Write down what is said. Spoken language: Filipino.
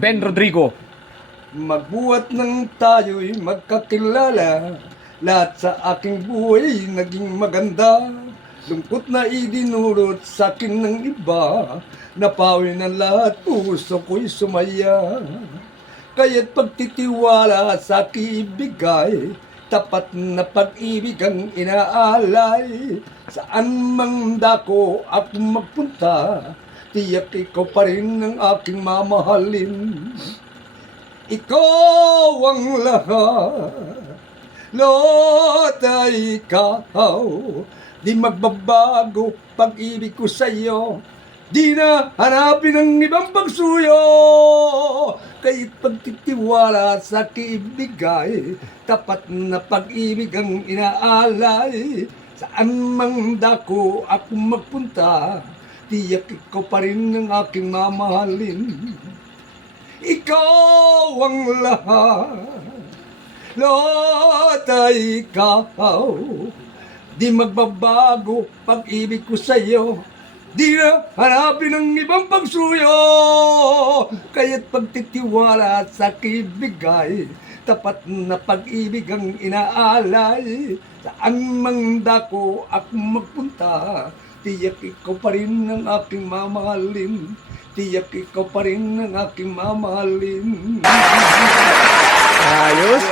Ben Rodrigo. Magbuhat ng tayo'y magkakilala, lahat sa aking buhay naging maganda. Lungkot na idinulot sa akin ng iba, napawi ng lahat, puso ko'y sumaya. Kaya't pagtitiwala sa aking ibigay, tapat na pag-ibig ang inaalay. Saan mang dako ako magpunta, tiyak ikaw pa rin ang aking mamahalin. Ikaw ang lahat, Lord ay ikaw. Di magbabago pag-ibig ko sa'yo, di na hanapin ang ibang pagsuyo. Kahit pagtitiwala sa kibigay, tapat na pag-ibig ang inaalay. Saan mang dako ako magpunta, tiyak ikaw pa rin ang aking mamahalin. Ikaw ang lahat, Lord ay ikaw. Di magbabago pag-ibig ko sa'yo, di na hanapin ang ibang pagsuyo. Kaya't pagtitiwala sa kibigay, tapat na pag-ibig ang inaalay. Saan mang dako ako magpunta, tiyak ikaw pa rin ang aking mamahalin. Tiyak ikaw pa rin ang aking mamahalin. Ayos.